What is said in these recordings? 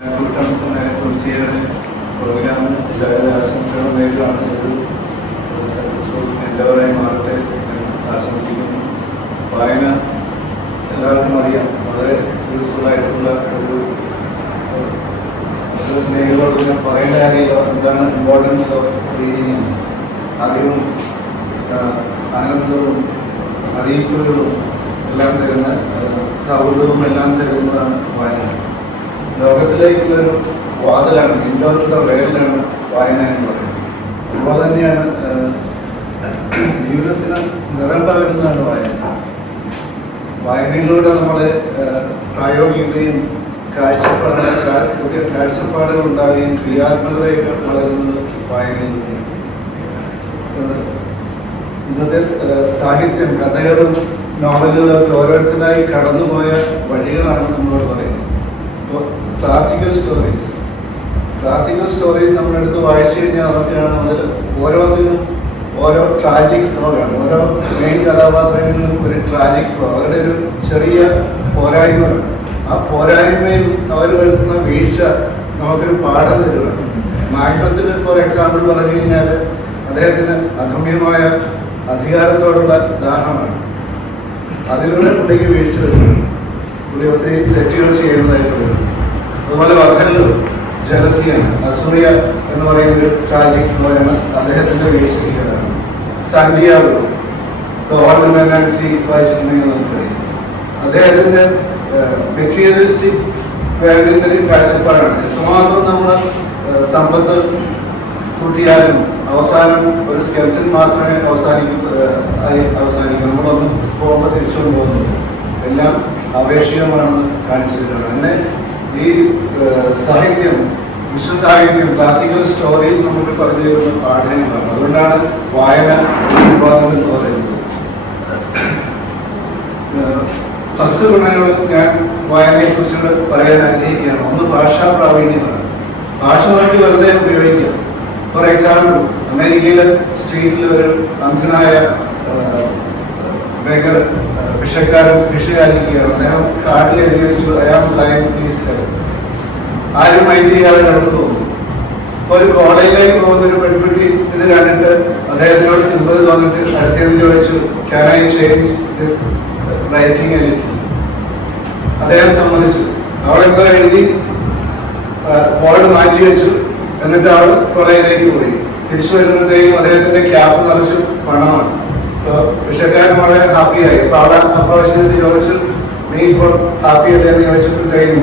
കൂട്ടം associate programme എല്ലാവരും ആശംസകളും നേരിലാണ് ഒരു സക്സസ്ഫുൾ എല്ലാവരെയും മാറട്ടെ ആശംസിക്കുന്നു വായന എല്ലാവർക്കും അറിയാം വളരെ യൂസ്ഫുൾ ആയിട്ടുള്ള ഒരു സ്നേഹികളോട് ഞാൻ പറയേണ്ട കാര്യമില്ല എന്താണ് ഇമ്പോർട്ടൻസ് ഓഫ് റീഡിങ് അറിവും ആനന്ദവും അറിയിപ്പുകളും എല്ലാം തരുന്ന സൗഹൃദവും എല്ലാം തരുന്നതാണ് വായന ലോകത്തിലേക്കുള്ളൊരു വാതിലാണ് ഇൻഡോർ ടു വായന എന്ന് പറയുന്നത്. അതുപോലെ തന്നെയാണ് ജീവിതത്തിന് നിറം പകരുന്നതാണ് വായന. വായനയിലൂടെ നമ്മൾ പ്രായോഗികതയും കാഴ്ചപ്പാടുകൾ പുതിയ കാഴ്ചപ്പാടുകൾ ഉണ്ടാവുകയും ക്രിയാത്മകതയൊക്കെ വളരുന്നത് വായനയിലൂടെയാണ് ഇന്നത്തെ സാഹിത്യം കഥകളും നോവലുകളൊക്കെ ഓരോരുത്തരായി കടന്നുപോയ വഴികളാണ് നമ്മളോട് പറയുന്നത്. ഇപ്പോൾ ക്ലാസിക്കൽ സ്റ്റോറീസ് ക്ലാസിക്കൽ സ്റ്റോറീസ് നമ്മളെടുത്ത് വായിച്ചു കഴിഞ്ഞാൽ നമുക്കാണ് അതിൽ ഓരോന്നിനും ഓരോ ട്രാജിക് ഫ്ലോ ആണ്. ഓരോ മെയിൻ കഥാപാത്രങ്ങളിലും ഒരു ട്രാജിക് ഫ്ലോ അവരുടെ ഒരു ചെറിയ പോരായ്മകൾ ആ പോരായ്മയിൽ അവർ വരുത്തുന്ന വീഴ്ച നമുക്കൊരു പാഠം തരുവാണ്. മാഗ്നത്തിൽ ഫോർ എക്സാമ്പിൾ പറഞ്ഞു കഴിഞ്ഞാൽ അദ്ദേഹത്തിന് അഗമ്യമായ അധികാരത്തോടുള്ള ദാഹമാണ്. അതിലൂടെ പുള്ളിക്ക് വീഴ്ച വരുന്നു. പുള്ളി ഒത്തിരി തെറ്റുകൾ ചെയ്യുന്നതായിട്ട് വരുന്നു അതുപോലെ വധനിലും ജലസിയൻ അസൂയ എന്ന് പറയുന്ന ഒരു ട്രാജിക് ഫ്ലോയാണ് അദ്ദേഹത്തിന്റെ വീഴ്ചയ്ക്കാണ് സാന്റിയാഗോ മെനാൻസി വായിച്ചിട്ടുണ്ടെങ്കിൽ നമുക്കറിയാം അദ്ദേഹത്തിന്റെ മെറ്റീരിയലിസ്റ്റിക് വേണ്ടുന്ന ഒരു കാഴ്ചപ്പാടാണ്. എത്രമാത്രം നമ്മൾ സമ്പത്ത് കൂട്ടിയാലും അവസാനം ഒരു സ്കെൽറ്റൻ മാത്രമേ അവസാനിക്കും അവസാനിക്കൂ. നമ്മളൊന്ന് പോകുമ്പോൾ തിരിച്ചുകൊണ്ട് പോകുന്നത് എല്ലാം അപേക്ഷികമാണ് കാണിച്ചിട്ടുള്ളത് അങ്ങനെ ഈ സാഹിത്യം വിശ്വ സാഹിത്യം ക്ലാസിക്കൽ സ്റ്റോറീസ് നമുക്ക് പറഞ്ഞു തരുന്ന പാഠങ്ങളാണ് അതുകൊണ്ടാണ് വായന വിഭാഗം എന്ന് പറയുന്നത്. പത്ത് ഗുണങ്ങൾ ഞാൻ വായനയെ കുറിച്ചുകൂടെ പറയാൻ ആഗ്രഹിക്കുകയാണ്. ഒന്ന് ഭാഷാ പ്രാവീണ്യമാണ്. ഭാഷ നോക്കി വെറുതെ ഉപയോഗിക്കാം. ഫോർ എക്സാമ്പിൾ അമേരിക്കയിലെ സ്ട്രീറ്റിൽ ഒരു അന്ധനായ ബേഗർ ഭിക്ഷക്കാരൻ ഭിക്ഷയായിരിക്കുകയാണ് അദ്ദേഹം കാട്ടിൽ എഴുതി വെച്ചു അയാൾ ലൈൻ പ്ലീസ് ആരും മൈൻഡ് ചെയ്യാതെ കടന്നു അപ്പോൾ ഒരു കോളേജിലേക്ക് പോകുന്ന ഒരു പെൺകുട്ടി ഇത് കണ്ടിട്ട് അദ്ദേഹത്തിനോട് സിമ്പതി തോന്നിട്ട് അടുത്തതിന് ചോദിച്ചു can I change this writing a little അദ്ദേഹം സമ്മതിച്ചു. അവളെന്തോ എഴുതി ബോർഡ് മാറ്റി വെച്ചു. എന്നിട്ട് അവൾ കോളേജിലേക്ക് പോയി. തിരിച്ചു വരുമ്പോഴത്തേക്കും അദ്ദേഹത്തിന്റെ ക്യാപ്പ് നിറച്ചു പണമാണ്. അപ്പോൾ വിഷക്കാരൻ വളരെ ഹാപ്പിയായി. അപ്പൊ അവിടെ അപ്രാവശ്യത്തിൽ ചോദിച്ചു നീ ഇപ്പോൾ ഹാപ്പിയല്ലേ? എന്ന് ചോദിച്ചിട്ട് കഴിഞ്ഞു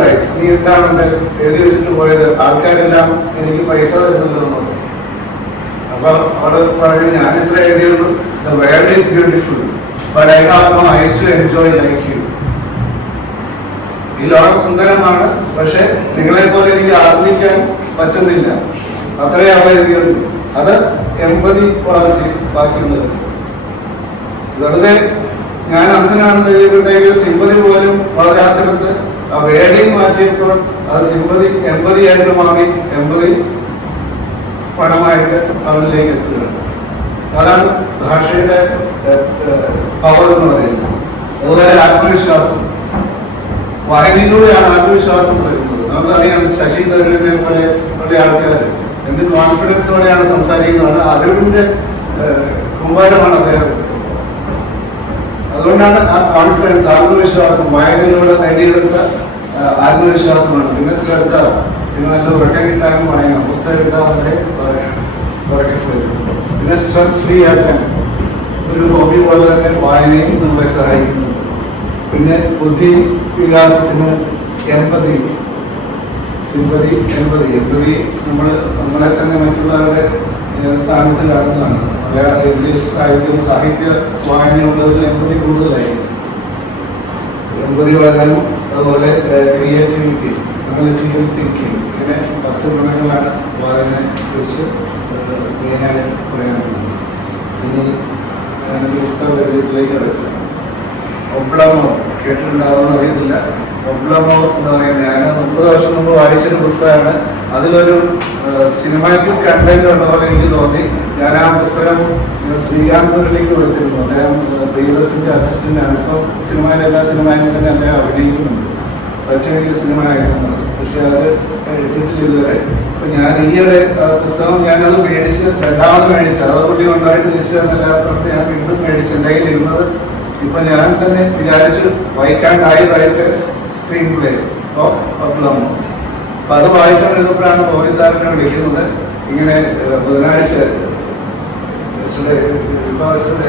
റൈറ്റ് നീ എന്താണ് എന്റെ എഴുതി വെച്ചിട്ട് പോയത്? ആൾക്കാരെല്ലാം എനിക്ക് പൈസ തരുന്നല്ലോ അപ്പോൾ അവൾ പറഞ്ഞു ഞാൻ ഇത്ര എഴുതിയുള്ളൂ. The world is beautiful but I have no eyes to enjoy like ഈ ലോകം സുന്ദരമാണ് പക്ഷെ നിങ്ങളെ പോലെ എനിക്ക് ആസ്വദിക്കാൻ പറ്റുന്നില്ല. അത്രേ അവ എഴുതിയുള്ളൂ അത് എൺപതി വളർത്തി ബാക്കിയുള്ളത്. വെറുതെ ഞാൻ അന്ധനാണെന്ന് എഴുതിയപ്പോഴത്തേക്ക് സിമ്പതി പോലും വളരാത്തിടത്ത് ആ വേടയും മാറ്റിയപ്പോൾ അത് സിമ്പതി എൺപതി ആയിട്ട് മാറി എൺപതി പണമായിട്ട് അവനിലേക്ക് എത്തുകയാണ്. അതാണ് ഭാഷയുടെ പവർ എന്ന് പറയുന്നത്. അതുപോലെ ആത്മവിശ്വാസം. വായനയിലൂടെയാണ് ആത്മവിശ്വാസം വരുന്നത്. നമുക്കറിയാം ശശി തരൂരിനെ പോലെ ഉള്ള ആൾക്കാർ എന്ത് കോൺഫിഡൻസോടെയാണ് സംസാരിക്കുന്നതാണ് അറിവിന്റെ കുമാരമാണ് അദ്ദേഹം. അതുകൊണ്ടാണ് ആ കോൺഫിഡൻസ് ആത്മവിശ്വാസം വായനയിലൂടെ നേടിയെടുത്ത ആത്മവിശ്വാസമാണ്. പിന്നെ ശ്രദ്ധ പിന്നെ നല്ല ഉറക്കം കിട്ടാനും വായന. പുസ്തകം എടുത്താൽ വളരെ പിന്നെ സ്ട്രെസ് ഫ്രീ ആക്കാൻ ഒരു ഹോബി പോലെ തന്നെ വായനയും നമ്മളെ സഹായിക്കുന്നു. പിന്നെ ബുദ്ധി വികാസത്തിന് എൺപതി സിമ്പതി എൺപതി എൺപതി നമ്മൾ നമ്മളെ തന്നെ മറ്റുള്ളവരുടെ സ്ഥാനത്തിൽ സ്ഥാനത്ത് കാണുന്നതാണ് മലയാള ഇംഗ്ലീഷ് സാഹിത്യം സാഹിത്യ വായനയുള്ളതിൽ എൺപതി കൂടുതലായിരിക്കും എൺപതി വരാനും അതുപോലെ ക്രിയേറ്റിവിറ്റി അനലിറ്റിക്കൽ തിങ്കിങ് ഇങ്ങനെ പത്ത് ഗുണങ്ങളാണ് വായനയെ കുറിച്ച് മെയിനായിട്ട് പറയാനുള്ളത്. ഇനി പുസ്തക പരിചയത്തിലേക്ക് കിടക്കുക ഒബ്ലമോ കേട്ടിട്ടുണ്ടാവുമെന്ന് അറിയത്തില്ല. ഒബ്ലമോ എന്ന് പറയുന്നത് ഞാൻ മുപ്പത് വർഷം മുമ്പ് വായിച്ചൊരു പുസ്തകമാണ്. അതിലൊരു സിനിമാറ്റിക് കണ്ടന്റ് ഉള്ള പോലെ എനിക്ക് തോന്നി. ഞാൻ ആ പുസ്തകം ശ്രീകാന്ത് മുരളിക്ക് കൊടുത്തിരുന്നു. അദ്ദേഹം അസിസ്റ്റന്റ് ആണ് ഇപ്പം സിനിമയിലെ എല്ലാ സിനിമയിലും തന്നെ അദ്ദേഹം അഭിനയിക്കുന്നുണ്ട്. പറ്റുമെങ്കിൽ സിനിമ ആയിരുന്നു പക്ഷെ അത് എടുത്തിട്ടില്ല ഇതുവരെ. അപ്പൊ ഞാൻ ഈയിടെ പുസ്തകം ഞാനത് മേടിച്ച് രണ്ടാമത് മേടിച്ചു അത് പുള്ളി ഉണ്ടായിട്ട് തിരിച്ചു തന്നില്ലാത്തവർക്ക് ഞാൻ വീണ്ടും മേടിച്ചു കയ്യിൽ ഇരുന്നത് ഇപ്പൊ ഞാൻ തന്നെ വിചാരിച്ചു വൈക്കാണ്ടായി റൈറ്റ് സ്ക്രീൻ പ്ലേ ഓഫ് അപ്പൊ അത് വായിച്ചുകൊണ്ടിരുന്നപ്പോഴാണ് ബോബി സാറിനെ വിളിക്കുന്നത്. ഇങ്ങനെ ബുധനാഴ്ച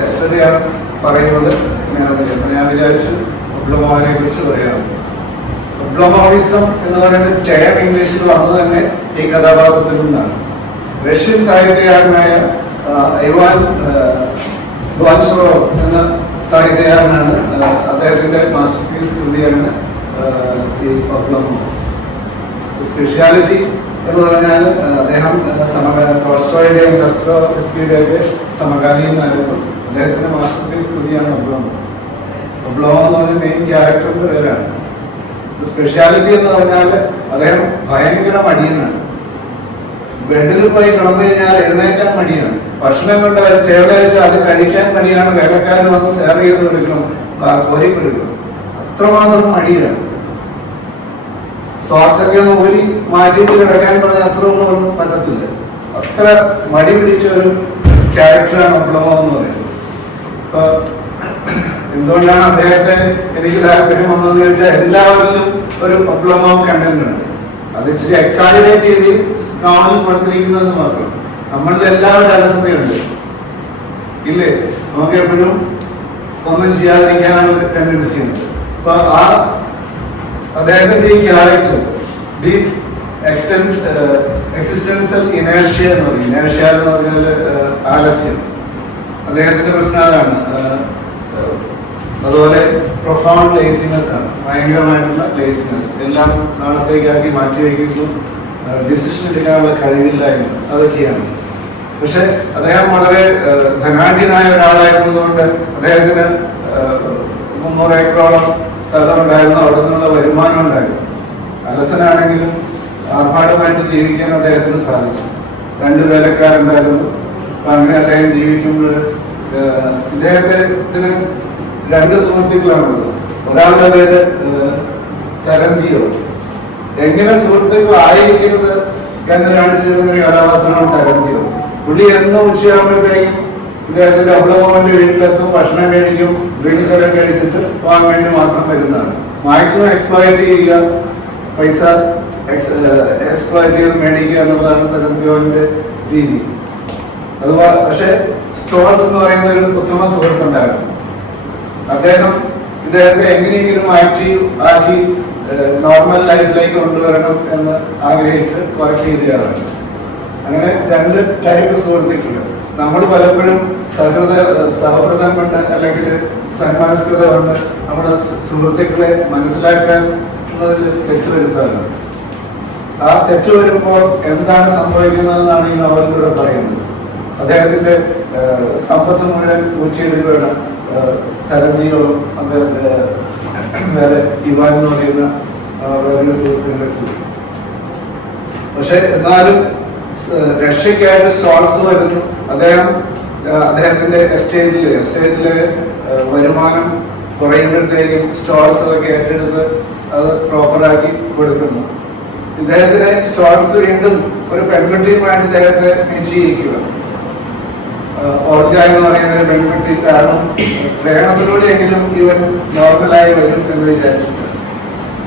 യെസ്റ്റർഡേ ആണ് പറയുന്നത്. ഇങ്ങനെയാണെന്നില്ല അപ്പൊ ഞാൻ വിചാരിച്ചു ഒബ്ലമോവിനെ കുറിച്ച് പറയാം. ഒബ്ലമോവിസം എന്ന് പറയുന്ന ടേം ഇംഗ്ലീഷിൽ വന്നത് തന്നെ ഈ കഥാപാത്രത്തിൽ നിന്നാണ്. റഷ്യൻ സാഹിത്യകാരനായ ഇവാൻ എന്ന സാഹിത്യകാരനാണ്. അദ്ദേഹത്തിന്റെ മാസ്റ്റർ പീസ് കൃതിയാണ് ഈ ഒബ്ലമോ സ്പെഷ്യാലിറ്റി എന്ന് പറഞ്ഞാൽ അദ്ദേഹം സമകാല ടോൾസ്റ്റോയുടെയും ദസ്തോസ്കിയുടെയും ഒക്കെ സമകാലീനായിരുന്നു അദ്ദേഹത്തിന്റെ മാസ്റ്റർ പീസ് കൃതിയാണ് ഒബ്ലോം ഒബ്ലോം എന്ന് പറഞ്ഞ മെയിൻ ക്യാരക്ടറിന്റെ പേരാണ്. സ്പെഷ്യാലിറ്റി എന്ന് പറഞ്ഞാൽ അദ്ദേഹം ഭയങ്കര മടിയനാണ്. ബെഡിൽ പോയി കിടന്നു കഴിഞ്ഞാൽ എഴുന്നേക്കാൻ മടിയാണ്. ഭക്ഷണം കൊണ്ട് ചേവിടെ വെച്ച് അത് കഴിക്കാൻ മടിയാണ്. വേലക്കാരൻ വന്ന് സേർ ചെയ്ത് കൊടുക്കണം. കോരിപ്പെടുക്കണം അത്രമാത്രം മടിയാണ്. ശ്വാസൊക്കെ ഒന്ന് ഊരി മാറ്റിയിട്ട് കിടക്കാൻ പറഞ്ഞാൽ അത്ര ഒന്നും പറ്റത്തില്ല. അത്ര മടി പിടിച്ച ഒരു ക്യാരക്ടറാണ് അപ്ലമോ എന്ന് പറയുന്നത്. അപ്പൊ എന്തുകൊണ്ടാണ് അദ്ദേഹത്തെ എനിക്ക് താല്പര്യം വന്നതെന്ന് ചോദിച്ചാൽ എല്ലാവരിലും ഒരു അപ്ലമോ കണ്ടന്റ് ഉണ്ട് അത് ഇച്ചിരി എക്സാജറേറ്റ് ചെയ്ത് നോവലിൽ കൊടുത്തിരിക്കുന്നതെന്ന് മാത്രം നമ്മളുടെ എല്ലാവരുടെ അലസതയുണ്ട്. ഇല്ലേ? നമുക്ക് എപ്പോഴും ഒന്നും ചെയ്യാതിരിക്കാനുള്ള ടെൻഡൻസി ഉണ്ട് അപ്പൊ ആ അദ്ദേഹത്തിന്റെ ഈ ക്യാരക്ടർ ഡീപ് എക്സ്റ്റെന്റ് എക്സിസ്റ്റൻസൽ ഇനേഷ്യ എന്ന് പറയും. ഇനേഷ്യ എന്ന് പറഞ്ഞാൽ ആലസ്യം. അദ്ദേഹത്തിന്റെ പ്രശ്നം അതാണ്. അതുപോലെ പ്രൊഫൗണ്ട് ലേസിനെസ് ആണ്. ഭയങ്കരമായിട്ടുള്ള ലേസിനെസ് എല്ലാം നാളത്തേക്കാക്കി മാറ്റി വയ്ക്കുന്നു ഡിസിഷൻ എടുക്കാനുള്ള കഴിവില്ലായ്മ അതൊക്കെയാണ്. പക്ഷെ അദ്ദേഹം വളരെ ധനാഢ്യനായ ഒരാളായിരുന്നതുകൊണ്ട് അദ്ദേഹത്തിന് മുന്നൂറ് ഏക്കറോളം സ്ഥലം ഉണ്ടായിരുന്നു അവിടെ നിന്നുള്ള വരുമാനം ഉണ്ടായിരുന്നു. അലസനാണെങ്കിലും ആർഭാടമായിട്ട് ജീവിക്കാൻ അദ്ദേഹത്തിന് സാധിച്ചു. രണ്ട് വേലക്കാരുണ്ടായിരുന്നു. അപ്പം അങ്ങനെ അദ്ദേഹം ജീവിക്കുമ്പോൾ ഇദ്ദേഹത്തിന് രണ്ട് സുഹൃത്തുക്കളാണുള്ളത്. ഒരാളുടെ പേര് ചരന്തിയോ എങ്ങനെ സുഹൃത്തുക്കൾ ആയിരിക്കരുത് എന്ന് ശ്രീധരൻ കഥാപാത്രങ്ങൾ തരത്തിയത് പുള്ളി എന്നും ഉച്ചയാകുമ്പോഴത്തേക്കും ഇദ്ദേഹത്തിന്റെ അബ്ലമോന്റെ വീട്ടിലെത്തും ഭക്ഷണം കഴിക്കും ഡ്രിങ്ക്സ് എല്ലാം കഴിച്ചിട്ട് പോകാൻ വേണ്ടി മാത്രം വരുന്നതാണ്. മാക്സിമം എക്സ്പ്ലോയിറ്റ് ചെയ്യുക പൈസ എക്സ്പ്ലോയിറ്റ് ചെയ്ത് മേടിക്കുക എന്നുള്ളതാണ് തരന്തിയോന്റെ രീതി. അതുപോലെ പക്ഷെ സ്റ്റോൾസ് എന്ന് പറയുന്ന ഒരു ഉത്തമ സുഹൃത്തുണ്ടായിരുന്നു. അദ്ദേഹം ഇദ്ദേഹത്തെ എങ്ങനെയെങ്കിലും ആക്റ്റീവ് ആക്കി നോർമൽ ലൈഫിലേക്ക് കൊണ്ടുവരണം എന്ന് ആഗ്രഹിച്ച് വർക്ക് ചെയ്തതാണ് അങ്ങനെ രണ്ട് ടൈപ്പ് സുഹൃത്തുക്കളുണ്ട്. നമ്മൾ പലപ്പോഴും സഹൃദ സഹൃദം കൊണ്ട് അല്ലെങ്കിൽ സന്മാനസ്കത കൊണ്ട് നമ്മുടെ സുഹൃത്തുക്കളെ മനസ്സിലാക്കാൻ തെറ്റ് വരുത്താറുണ്ട് ആ തെറ്റ് വരുമ്പോൾ എന്താണ് സംഭവിക്കുന്നതെന്നാണ് ഈ നോവലിലൂടെ പറയുന്നത്. അദ്ദേഹത്തിന്റെ സമ്പത്ത് മുഴുവൻ ഊറ്റിയെടുക്കുകയാണ് ഏഹ്, അദ്ദേഹത്തിന് വേറെ ഇവാൻ എന്ന് പറയുന്ന വേറൊരു സുഹൃത്തിനെ കൂടി. പക്ഷെ എന്നാലും രക്ഷയ്ക്കായിട്ട് സ്റ്റോൾസ് വരുന്നു. അദ്ദേഹം അദ്ദേഹത്തിന്റെ എസ്റ്റേറ്റിൽ എസ്റ്റേറ്റിൽ വരുമാനം കുറയുമ്പോഴത്തേക്കും സ്റ്റോൾസ് ഒക്കെ ഏറ്റെടുത്ത് അത് പ്രോപ്പറാക്കി കൊടുക്കുന്നു. ഇദ്ദേഹത്തിന് സ്റ്റോൾസ് വീണ്ടും ഒരു പെൺകുട്ടിയുമായിട്ട് ഇദ്ദേഹത്തെ മീറ്റ് ചെയ്യിക്കുക ഓർഗ എന്ന് പറയുന്നതിനെ ബന്ധപ്പെട്ടി കാരണം പ്രേരണത്തിലൂടെയെങ്കിലും ഇവൻ നോർമലായി വരും എന്ന് വിചാരിച്ചിട്ടുണ്ട്.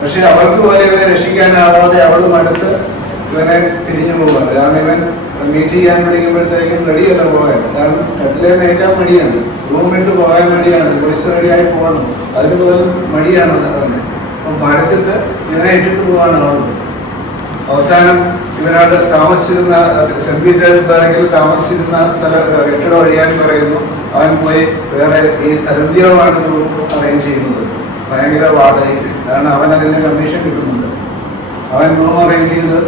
പക്ഷെ അവൾക്ക് പോലെ ഇവനെ രക്ഷിക്കാനാവാതെ അവളും അടുത്ത് ഇവനെ തിരിഞ്ഞു പോകുന്നത് കാരണം ഇവൻ മീറ്റ് ചെയ്യാൻ വിളിക്കുമ്പോഴത്തേക്കും റെഡിയല്ല പോകാൻ കാരണം കട്ടിലെ നയിക്കാൻ മടിയാണ്. റൂം ഇട്ട് പോകാൻ മടിയാണ്. കുളിച്ച് റെഡിയായി പോകണം. അതിന് പോലും മടിയാണ് അവന് അപ്പം മടുത്തിട്ട് ഇവനെ ഇട്ടിട്ട് പോകാനാവുന്നത് അവൾ അവസാനം ഇവരോട് താമസിച്ചിരുന്ന സെന്റ് പീറ്റേഴ്സ് ബാങ്കിൽ താമസിച്ചിരുന്ന സ്ഥല കെട്ടിടം ഒഴിയാൻ പറയുന്നു. അവൻ പോയി വേറെ ഈ തരന്തിയോമാണ് ഗ്രൂപ്പ് അറേഞ്ച് ചെയ്യുന്നത്. ഭയങ്കര വാടകയ്ക്ക്. കാരണം അവൻ അതിന് കമ്മീഷൻ കിട്ടുന്നുണ്ട്. അവൻ റൂം അറേഞ്ച് ചെയ്ത്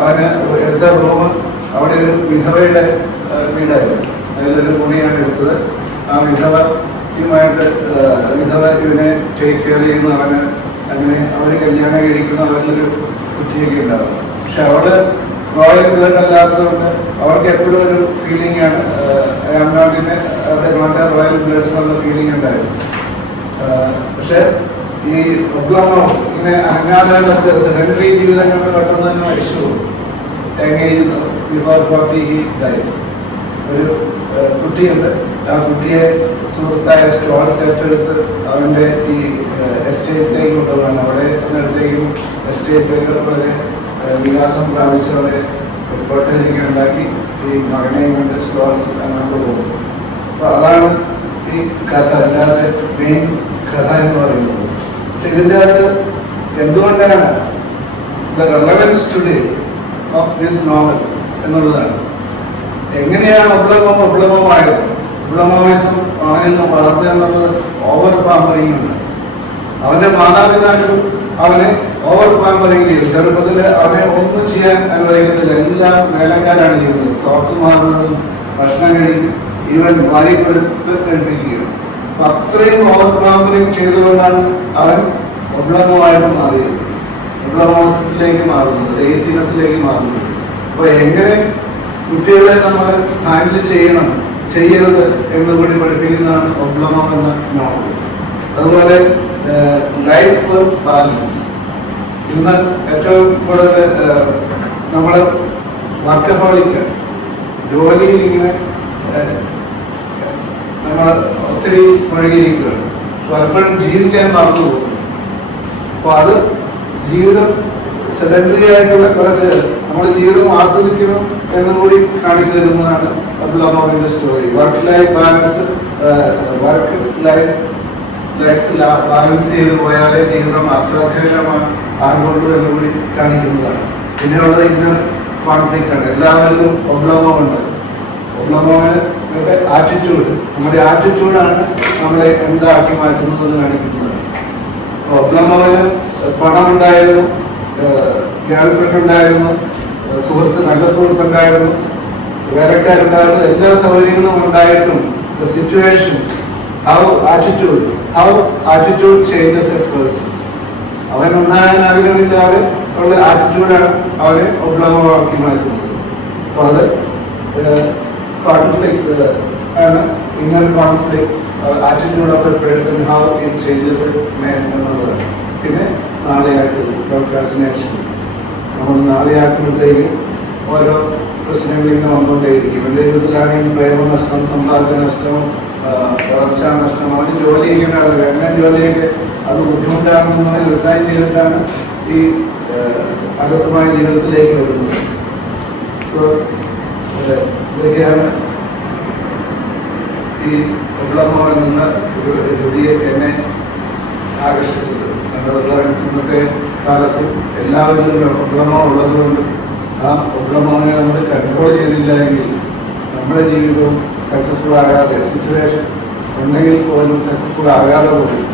അവന് എടുത്ത റൂം അവിടെ ഒരു വിധവയുടെ വീടായിരുന്നു. അതിലൊരു മുറിയാണ് എടുത്തത്. ആ വിധവയുമായിട്ട് ആ, വിധവ ഇവനെ ടേക്ക് കെയർ ചെയ്യുന്നു. അവന് അങ്ങനെ അവർ കല്യാണം കഴിക്കുന്ന. അവരിലൊരു കുട്ടിയൊക്കെ ഉണ്ടാവും പക്ഷെ അവിടെ റോയൽ അല്ലാത്തതുകൊണ്ട് അവർക്ക് എപ്പോഴും ഒരു ഫീലിംഗ് ആണ്. അവിടെ നോട്ട് റോയൽ ബ്ലഡ് ഫീലിംഗ് ഉണ്ടായിരുന്നു. പക്ഷെ ഈ ഒബ്ലമോ ഇങ്ങനെ അനങ്ങാതെയുള്ള സെഡൻഡറി ജീവിതം കൊണ്ട് പെട്ടെന്ന് തന്നെ മരിച്ചു പോകും. എങ്ങനെയും ബിഫോർ ഫോർട്ടി ഹി ഡൈസ് ഒരു കുട്ടിയുണ്ട്. ആ കുട്ടിയെ സുഹൃത്തായ സ്റ്റോൾസ് ഏറ്റെടുത്ത് അവന്റെ ഈ എസ്റ്റേറ്റിലേക്ക് കൊണ്ടുപോകാൻ അവിടെ അന്നേരത്തേക്കും എസ്റ്റേറ്റിലേക്ക് വികാസം പ്രാപിച്ചവരെ കോട്ടേജൊക്കെ ഉണ്ടാക്കി ഈ മകനെയും കൊണ്ട് സ്റ്റോൾസ് അങ്ങോട്ട് പോകും അപ്പോൾ അതാണ് ഈ കഥ. അല്ലാതെ മെയിൻ കഥ എന്ന് പറയുന്നത്. പക്ഷെ ഇതിന്റെ അകത്ത് എന്തുകൊണ്ടാണ് the relevance today of this novel എന്നുള്ളതാണ്. എങ്ങനെയാണ് ഉബ്ലമം ഉബ്ലമമായത് ഉബ്ലമോയിസം അവനിൽ നിന്ന് വളർത്തുക എന്നുള്ളത് ഓവർ ഫാമറിങ് ആണ്. അവന്റെ മാതാപിതാക്കൾ അവനെ ഓവർ പാമ്പറിങ് ചെയ്തു. ചെറുപ്പത്തിൽ അവനെ ഒന്നും ചെയ്യാൻ അനുവദിക്കത്തില്ല എല്ലാം വേലക്കാരാണ് ചെയ്യുന്നത്. സോക്സ് മാറുന്നതും ഭക്ഷണം കഴിക്കും ഈവൻ വാരിപ്പെടുത്ത് കഴിപ്പിക്കുകയും. അപ്പൊ അത്രയും ഓവർ ചെയ്തുകൊണ്ടാണ് അവൻ ഉബ്ലമമായിട്ട് മാറിയത്. ഉബ്ലമോസത്തിലേക്ക് മാറുന്നത്. ലേസിനെസ്സിലേക്ക് മാറുന്നത്. അപ്പൊ എങ്ങനെ കുട്ടികളെ നമ്മൾ ഹാൻഡിൽ ചെയ്യണം ചെയ്യരുത് എന്ന് കൂടി പഠിപ്പിക്കുന്നതാണ് ഒബ്ലമം എന്ന നോവൽ. അതുപോലെ ലൈഫ് ബാലൻസ്. ഇന്ന് ഏറ്റവും കൂടുതൽ നമ്മൾ വർക്കഹോളിക്ക് ജോലിയിൽ ഇങ്ങനെ നമ്മൾ ഒത്തിരി മുഴുകിയിരിക്കുകയാണ്. പലപ്പോഴും ജീവിക്കാൻ മറന്നു പോകും. അപ്പോൾ അത് ജീവിതം സെഡൻഡറി ആയിട്ടുള്ള കുറച്ച് നമ്മുടെ ജീവിതം ആസ്വദിക്കണം എന്നും കൂടി കാണിച്ചു തരുന്നതാണ് Abdullah story work life balance work life life balance ചെയ്ത് പോയാലേ ജീവിതം ആസ്വാദ്യകരമാകുള്ളൂ എന്ന് കൂടി കാണിക്കുന്നതാണ്. പിന്നെയുള്ളത് ഇന്നർ കോൺഫ്ലിക്റ്റ് ആണ്. എല്ലാവർക്കും ഒബ്ലമോണ്ട് ഒബ്ലമോന് ആറ്റിറ്റ്യൂഡ് നമ്മുടെ ആറ്റിറ്റ്യൂഡാണ് നമ്മളെ എന്താക്കി മാറ്റുന്നത് എന്ന് കാണിക്കുന്നത്. ഒബ്ലമോന് പണമുണ്ടായിരുന്നു ഗേൾ ഫ്രണ്ട് ഉണ്ടായിരുന്നു സുഹൃത്ത് നല്ല സുഹൃത്തുണ്ടായിരുന്നു വേലക്കാരുണ്ടായിരുന്നു എല്ലാ സൗകര്യങ്ങളും ഉണ്ടായിട്ടും situation how attitude how attitude changes a person അവൻ ഉണ്ടാകാൻ ആഗ്രഹമില്ലാതെ ഉള്ള ആറ്റിറ്റ്യൂഡാണ് അവനെ ഒബ്ലമമാക്കി മാറ്റുന്നത് അപ്പോൾ അത് കോൺഫ്ലിക്ട് ആണ് inner conflict attitude of a person how in changes എന്നുള്ളതാണ് പിന്നെ പ്രോക്രാസിനേഷൻ നമ്മൾ നാളെയാക്കുമ്പോഴത്തേക്ക് ഓരോ പ്രശ്നങ്ങളിൽ നിന്ന് വന്നുകൊണ്ടേയിരിക്കും. എന്റെ ജീവിതത്തിലാണെങ്കിൽ പ്രേമനഷ്ടം സമ്പാദ്യ നഷ്ടം വളർച്ചാ നഷ്ടം അവന് ജോലി ചെയ്യേണ്ടത് ഗവൺമെന്റ് ജോലിയൊക്കെ അത് ബുദ്ധിമുട്ടാണെന്ന് റിസൈൻ ചെയ്തിട്ടാണ് ഈ അഗസ്തമായ ജീവിതത്തിലേക്ക് വരുന്നത്. ഇതൊക്കെയാണ് ഈ ഉള്ളമോടെ നിന്ന് ഒരു കൃതിയെ എന്നെ ആകർഷിച്ചത്. കാലത്ത് എല്ലാവരിലും ഉള്ളമോ ഉള്ളതുകൊണ്ട് ആ ഉള്ളമോനെ നമ്മൾ കൺട്രോൾ ചെയ്തില്ല എങ്കിൽ നമ്മുടെ ജീവിതവും സക്സസ്ഫുൾ ആകാതെ സിറ്റുവേഷൻ ഉണ്ടെങ്കിൽ പോലും സക്സസ്ഫുൾ ആകാതെ പോയി.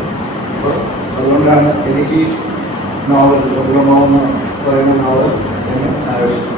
അപ്പോൾ അതുകൊണ്ടാണ് എനിക്ക് നോവൽ ഉള്ളമോ എന്ന് പറയുന്ന നോവൽ എന്നെ ആകർഷിച്ചത്